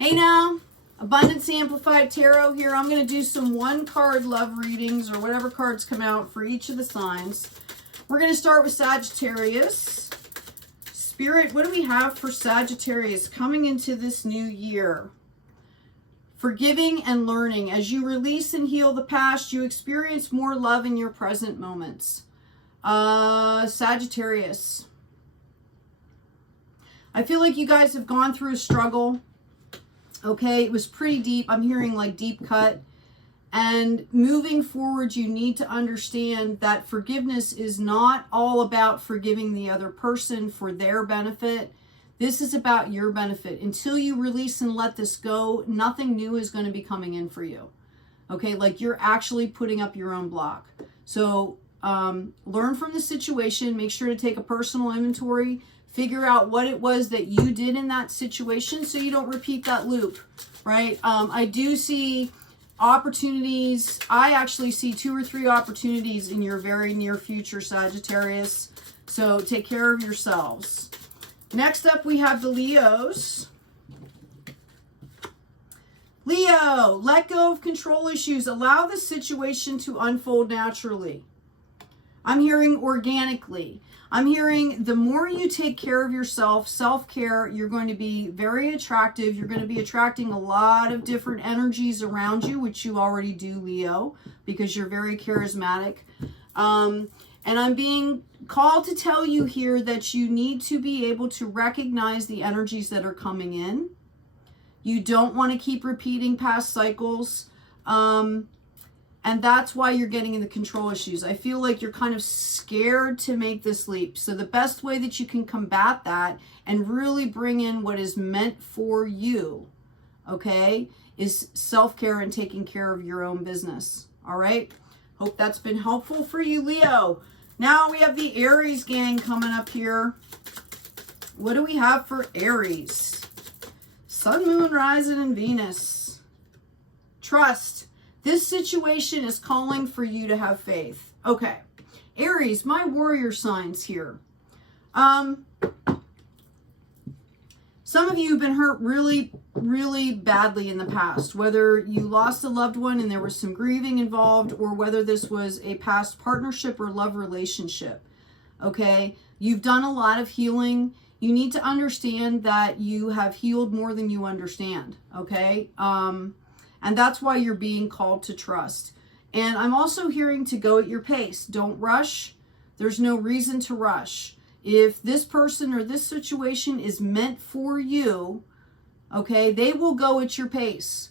Hey now, Abundance Amplified Tarot here. I'm going to do some one-card love readings or whatever cards come out for each of the signs. We're going to start with Sagittarius. Spirit, what do we have for Sagittarius coming into this new year? Forgiving and learning. As you release and heal the past, you experience more love in your present moments. Sagittarius. I feel like you guys have gone through a struggle. Okay, it was pretty deep. I'm hearing like deep cut. And moving forward, you need to understand that forgiveness is not all about forgiving the other person for their benefit. This is about your benefit. Until you release and let this go, nothing new is going to be coming in for you. Okay, like you're actually putting up your own block. So learn from the situation. Make sure to take a personal inventory. Figure out what it was that you did in that situation so you don't repeat that loop, right? I do see opportunities. I actually see 2 or 3 opportunities in your very near future, Sagittarius. So take care of yourselves. Next up, we have the Leos. Leo, let go of control issues. Allow the situation to unfold naturally. I'm hearing organically. I'm hearing the more you take care of yourself, self-care, you're going to be very attractive. You're going to be attracting a lot of different energies around you, which you already do, Leo, because you're very charismatic. And I'm being called to tell you here that you need to be able to recognize the energies that are coming in. You don't want to keep repeating past cycles. And that's why you're getting in the control issues. I feel like you're kind of scared to make this leap. So the best way that you can combat that and really bring in what is meant for you, okay, is self-care and taking care of your own business. All right? Hope that's been helpful for you, Leo. Now we have the Aries gang coming up here. What do we have for Aries? Sun, Moon, Rising, and Venus. Trust. This situation is calling for you to have faith. Okay. Aries, my warrior signs here. Some of you have been hurt really, really badly in the past, whether you lost a loved one and there was some grieving involved, or whether this was a past partnership or love relationship. Okay. You've done a lot of healing. You need to understand that you have healed more than you understand. Okay. And that's why you're being called to trust. And I'm also hearing to go at your pace. Don't rush. There's no reason to rush. If this person or this situation is meant for you, okay, they will go at your pace.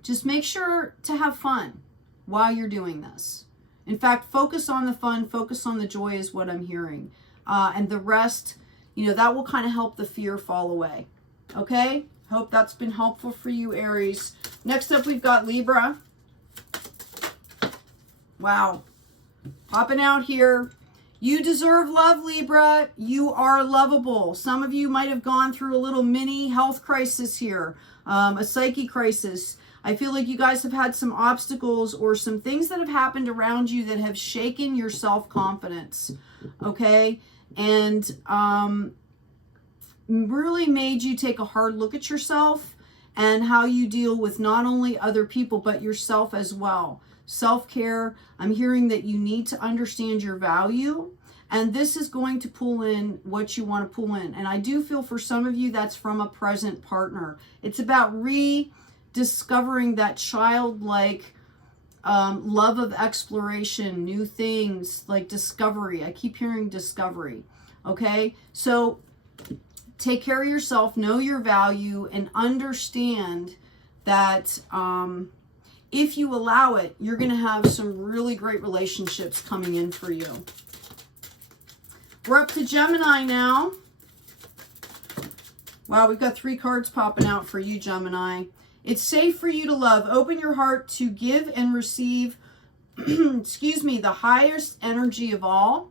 Just make sure to have fun while you're doing this. In fact, focus on the fun, focus on the joy is what I'm hearing. And the rest, that will kind of help the fear fall away. Okay? Hope that's been helpful for you, Aries. Next up, we've got Libra. Wow. Popping out here. You deserve love, Libra. You are lovable. Some of you might have gone through a little mini health crisis here, a psyche crisis. I feel like you guys have had some obstacles or some things that have happened around you that have shaken your self-confidence, okay? And really made you take a hard look at yourself and how you deal with not only other people, but yourself as well. Self-care. I'm hearing that you need to understand your value, and this is going to pull in what you want to pull in. And I do feel for some of you that's from a present partner. It's about rediscovering that childlike love of exploration, new things, like discovery. I keep hearing discovery. Okay, so take care of yourself, know your value, and understand that if you allow it, you're going to have some really great relationships coming in for you. We're up to Gemini now. Wow, we've got 3 cards popping out for you, Gemini. It's safe for you to love. Open your heart to give and receive, excuse me, the highest energy of all.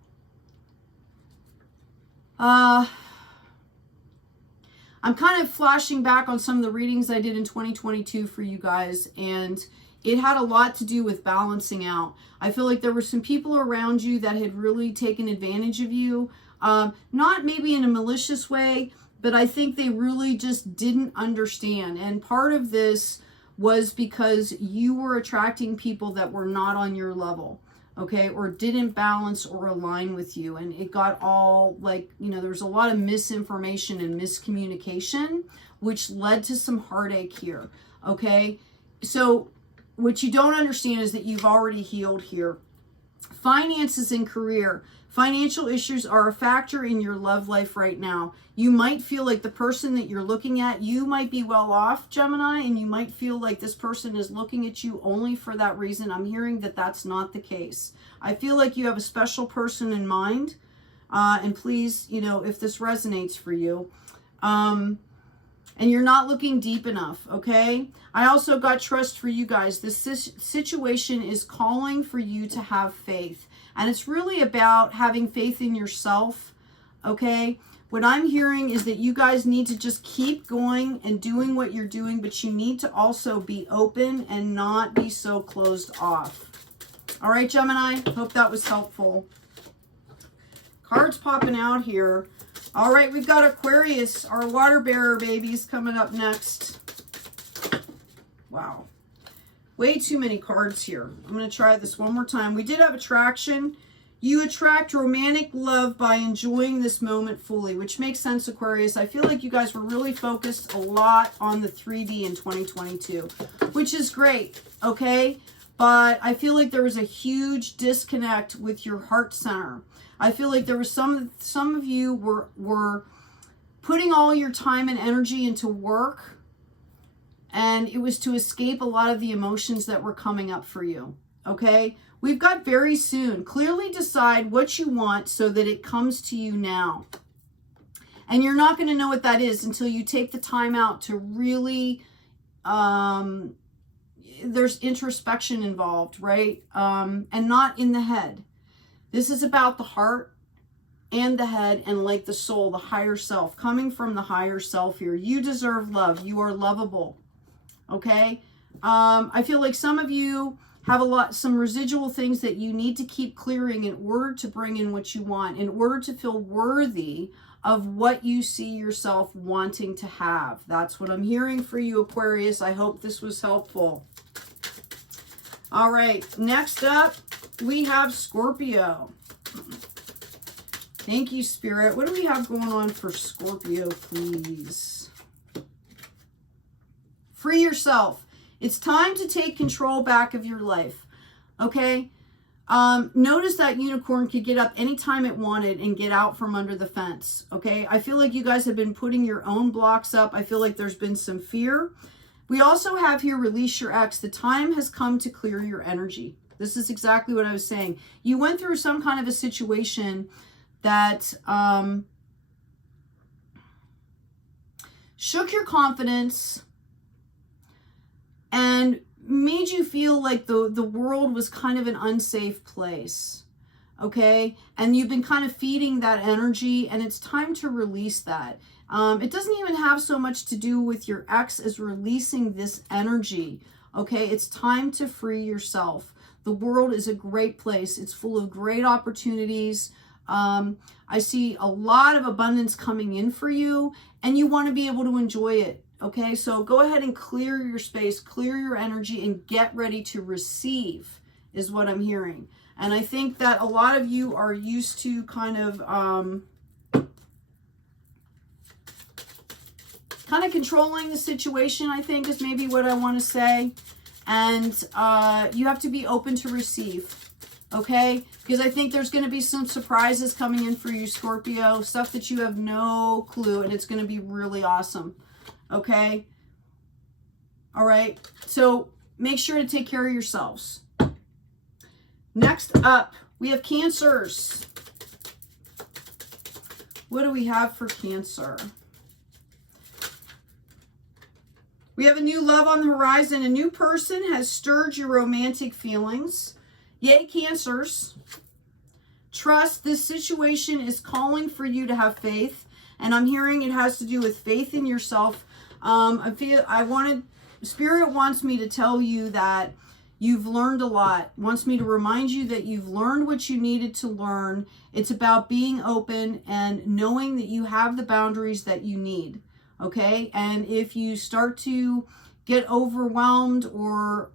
I'm kind of flashing back on some of the readings I did in 2022 for you guys, and it had a lot to do with balancing out. I feel like there were some people around you that had really taken advantage of you, not maybe in a malicious way, but I think they really just didn't understand. And part of this was because you were attracting people that were not on your level, okay, or didn't balance or align with you. And it got all like, you know, there's a lot of misinformation and miscommunication, which led to some heartache here, okay? So what you don't understand is that you've already healed here. Finances and career. Financial issues are a factor in your love life right now. You might feel like the person that you're looking at, you might be well off, Gemini, and you might feel like this person is looking at you only for that reason. I'm hearing that that's not the case. I feel like you have a special person in mind, and please, you know, if this resonates for you, and you're not looking deep enough, okay? I also got trust for you guys. This situation is calling for you to have faith. And it's really about having faith in yourself, okay? What I'm hearing is that you guys need to just keep going and doing what you're doing, but you need to also be open and not be so closed off. All right, Gemini, hope that was helpful. Cards popping out here. All right, we've got Aquarius, our water bearer babies, coming up next. Wow. Way too many cards here. I'm going to try this one more time. We did have attraction. You attract romantic love by enjoying this moment fully, which makes sense, Aquarius. I feel like you guys were really focused a lot on the 3D in 2022, which is great, okay? But I feel like there was a huge disconnect with your heart center. I feel like there was some of you were putting all your time and energy into work, and it was to escape a lot of the emotions that were coming up for you, okay? We've got very soon. Clearly decide what you want so that it comes to you now. And you're not going to know what that is until you take the time out to really, there's introspection involved, right? And not in the head. This is about the heart and the head and like the soul, the higher self, coming from the higher self here. You deserve love. You are lovable. Okay. I feel like some of you have some residual things that you need to keep clearing in order to bring in what you want, in order to feel worthy of what you see yourself wanting to have. That's what I'm hearing for you, Aquarius. I hope this was helpful. All right. Next up, we have Scorpio. Thank you, Spirit. What do we have going on for Scorpio, please? Free yourself. It's time to take control back of your life, okay? Notice that unicorn could get up anytime it wanted and get out from under the fence, okay? I feel like you guys have been putting your own blocks up. I feel like there's been some fear. We also have here, release your ex. The time has come to clear your energy. This is exactly what I was saying. You went through some kind of a situation that shook your confidence and made you feel like the world was kind of an unsafe place, okay? And you've been kind of feeding that energy, and it's time to release that. It doesn't even have so much to do with your ex as releasing this energy, okay? It's time to free yourself. The world is a great place. It's full of great opportunities. I see a lot of abundance coming in for you, and you want to be able to enjoy it. Okay, so go ahead and clear your space, clear your energy, and get ready to receive is what I'm hearing. And I think that a lot of you are used to kind of controlling the situation, I think is maybe what I want to say. And you have to be open to receive, okay? Because I think there's going to be some surprises coming in for you, Scorpio, stuff that you have no clue, and it's going to be really awesome. Okay. All right. So make sure to take care of yourselves. Next up, we have Cancers. What do we have for Cancer? We have a new love on the horizon. A new person has stirred your romantic feelings. Yay, Cancers. Trust. This situation is calling for you to have faith. And I'm hearing it has to do with faith in yourself. Spirit wants me to tell you that You've learned a lot. Wants me to remind you that you've learned what you needed to learn. It's about being open and knowing that you have the boundaries that you need. Okay? And if you start to get overwhelmed or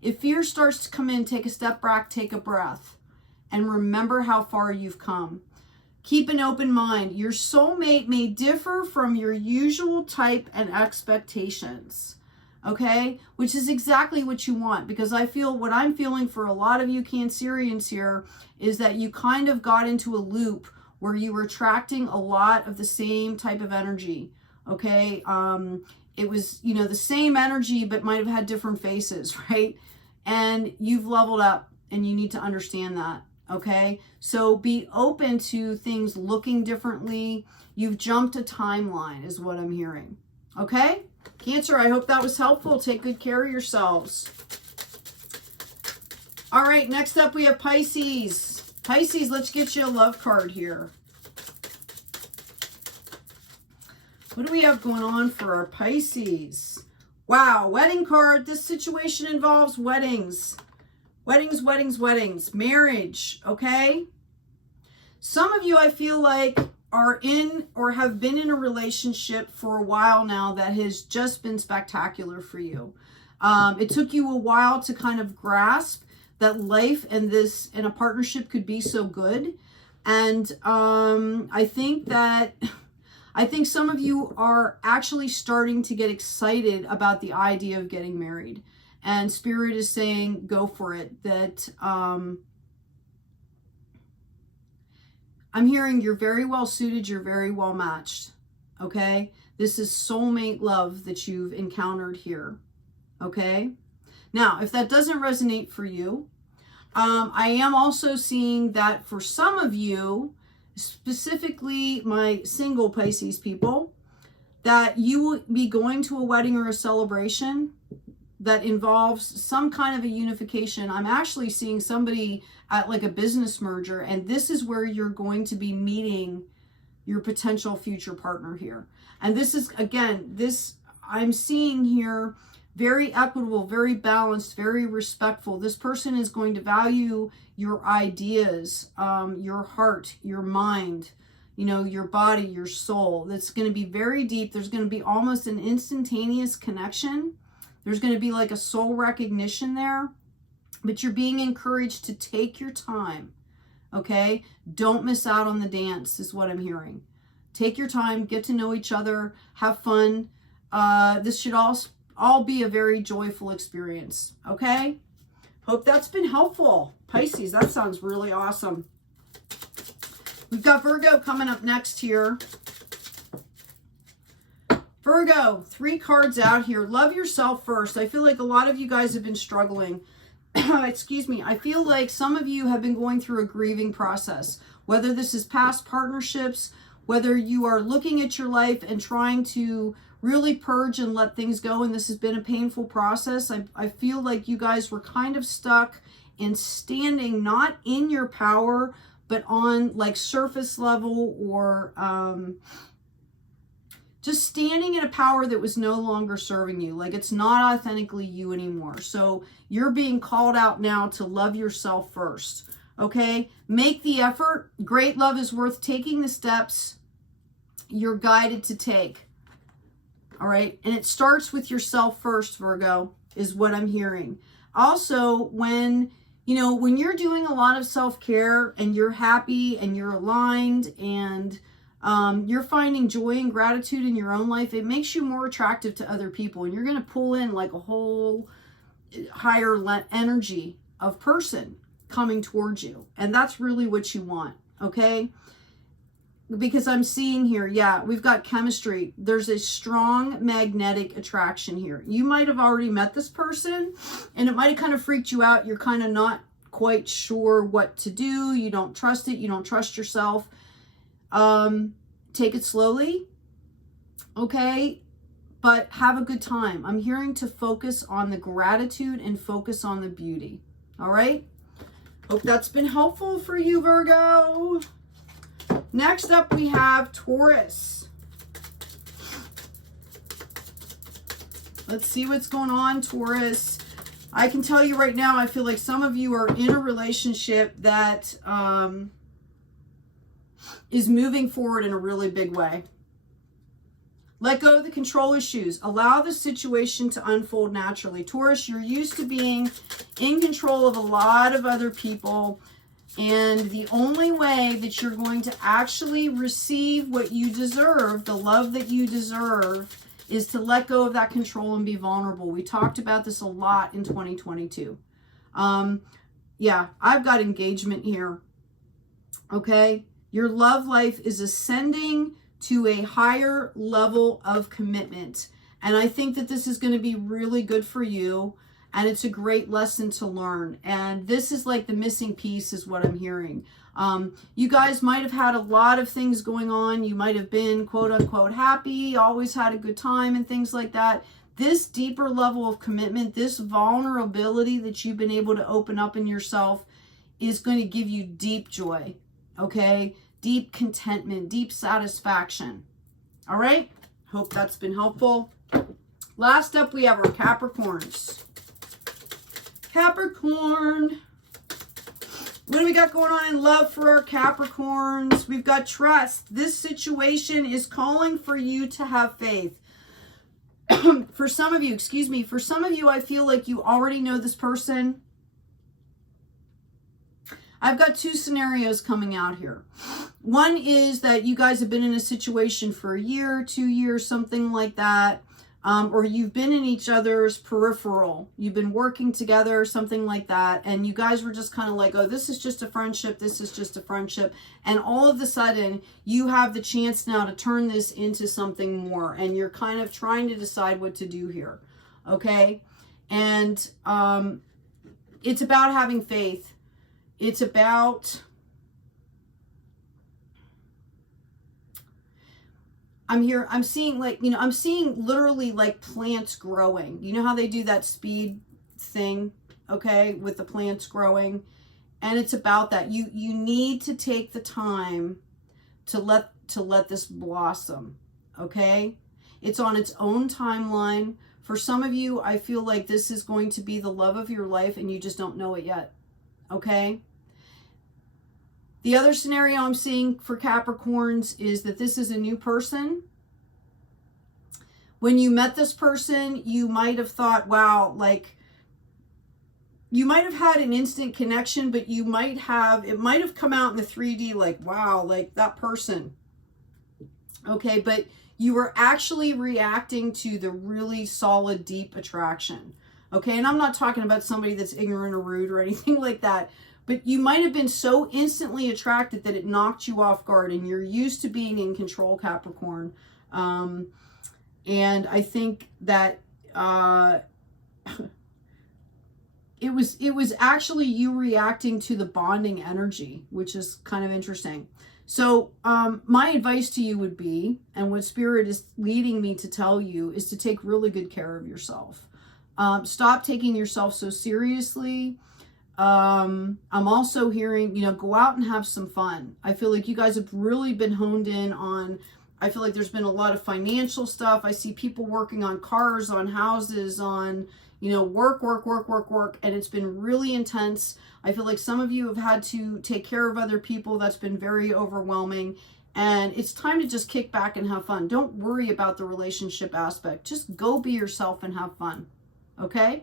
if fear starts to come in, take a step back, take a breath, and remember how far you've come. Keep an open mind. Your soulmate may differ from your usual type and expectations, okay? Which is exactly what you want, because I feel what I'm feeling for a lot of you Cancerians here is that you kind of got into a loop where you were attracting a lot of the same type of energy, okay? It was, you know, the same energy, but might have had different faces, right? And you've leveled up, and you need to understand that, okay? So be open to things looking differently. You've jumped a timeline is what I'm hearing, okay? Cancer, I hope that was helpful. Take good care of yourselves. All right, next up we have Pisces. Pisces, let's get you a love card here. What do we have going on for our Pisces? Wow, wedding card. This situation involves weddings. Weddings, weddings, weddings. Marriage, okay? Some of you, I feel like, are in or have been in a relationship for a while now that has just been spectacular for you. It took you a while to kind of grasp that life and a partnership could be so good. And I think some of you are actually starting to get excited about the idea of getting married. And Spirit is saying, go for it. That I'm hearing you're very well suited, you're very well matched. Okay? This is soulmate love that you've encountered here. Okay? Now, if that doesn't resonate for you, I am also seeing that for some of you, specifically my single Pisces people, that you will be going to a wedding or a celebration that involves some kind of a unification. I'm actually seeing somebody at like a business merger, and this is where you're going to be meeting your potential future partner here. And this is, again, this I'm seeing here, very equitable, very balanced, very respectful. This person is going to value your ideas, your heart, your mind, you know, your body, your soul. That's going to be very deep. There's going to be almost an instantaneous connection. There's going to be like a soul recognition there, but you're being encouraged to take your time, okay? Don't miss out on the dance is what I'm hearing. Take your time, get to know each other, have fun. This should all be a very joyful experience, okay? Hope that's been helpful. Pisces, that sounds really awesome. We've got Virgo coming up next here. Virgo, 3 cards out here. Love yourself first. I feel like a lot of you guys have been struggling. Excuse me. I feel like some of you have been going through a grieving process, whether this is past partnerships, whether you are looking at your life and trying to really purge and let things go, and this has been a painful process. I feel like you guys were kind of stuck and standing not in your power, but on like surface level, or just standing in a power that was no longer serving you. Like it's not authentically you anymore. So you're being called out now to love yourself first. Okay? Make the effort. Great love is worth taking the steps you're guided to take. All right? And it starts with yourself first, Virgo, is what I'm hearing. Also, when you're doing a lot of self-care and you're happy and you're aligned and you're finding joy and gratitude in your own life, it makes you more attractive to other people, and you're going to pull in like a whole higher energy of person coming towards you, and that's really what you want, okay? Because I'm seeing here, yeah, we've got chemistry. There's a strong magnetic attraction here. You might have already met this person, and it might have kind of freaked you out. You're kind of not quite sure what to do. You don't trust it. You don't trust yourself. Take it slowly, okay? But have a good time. I'm hearing to focus on the gratitude and focus on the beauty, all right? Hope that's been helpful for you, Virgo. Next up, we have Taurus. Let's see what's going on, Taurus. I can tell you right now, I feel like some of you are in a relationship that is moving forward in a really big way. Let go of the control issues. Allow the situation to unfold naturally. Taurus, you're used to being in control of a lot of other people. And the only way that you're going to actually receive what you deserve, the love that you deserve, is to let go of that control and be vulnerable. We talked about this a lot in 2022. Yeah, I've got engagement here. Okay? Your love life is ascending to a higher level of commitment. And I think that this is going to be really good for you. And it's a great lesson to learn. And this is like the missing piece is what I'm hearing. You guys might have had a lot of things going on. You might have been quote unquote happy, always had a good time and things like that. This deeper level of commitment, this vulnerability that you've been able to open up in yourself is going to give you deep joy. Okay? Deep contentment, deep satisfaction. All right? Hope that's been helpful. Last up, we have our Capricorns. Capricorn. What do we got going on in love for our Capricorns? We've got trust. This situation is calling for you to have faith. For some of you, excuse me, for some of you, I feel like you already know this person. I've got two scenarios coming out here. One is that you guys have been in a situation for a year, 2 years, something like that. Or you've been in each other's peripheral. You've been working together, something like that. And you guys were just kind of like, oh, this is just a friendship. This is just a friendship. And all of a sudden, you have the chance now to turn this into something more. And you're kind of trying to decide what to do here. Okay? And it's about having faith. It's about... I'm seeing like, I'm seeing literally like plants growing. You know how they do that speed thing, okay, with the plants growing? And it's about that. You need to take the time to let this blossom, okay? It's on its own timeline. For some of you, I feel like this is going to be the love of your life and you just don't know it yet, okay? The other scenario I'm seeing for Capricorns is that this is a new person. When you met this person, you might have thought, wow, like, you might have had an instant connection, but it might have come out in the 3D like, wow, like that person. Okay, but you were actually reacting to the really solid, deep attraction. Okay, and I'm not talking about somebody that's ignorant or rude or anything like that. But you might have been so instantly attracted that it knocked you off guard, and you're used to being in control, Capricorn. And I think that it was actually you reacting to the bonding energy, which is kind of interesting. So my advice to you would be, and what Spirit is leading me to tell you, is to take really good care of yourself. Stop taking yourself so seriously. I'm also hearing, go out and have some fun. I feel like you guys have really been honed in on, I feel like there's been a lot of financial stuff. I see people working on cars, on houses, on, work, and it's been really intense. I feel like some of you have had to take care of other people. That's been very overwhelming. And it's time to just kick back and have fun. Don't worry about the relationship aspect. Just go be yourself and have fun. Okay?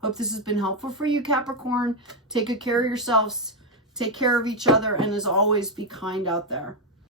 Hope this has been helpful for you, Capricorn. Take good care of yourselves. Take care of each other. And as always, be kind out there.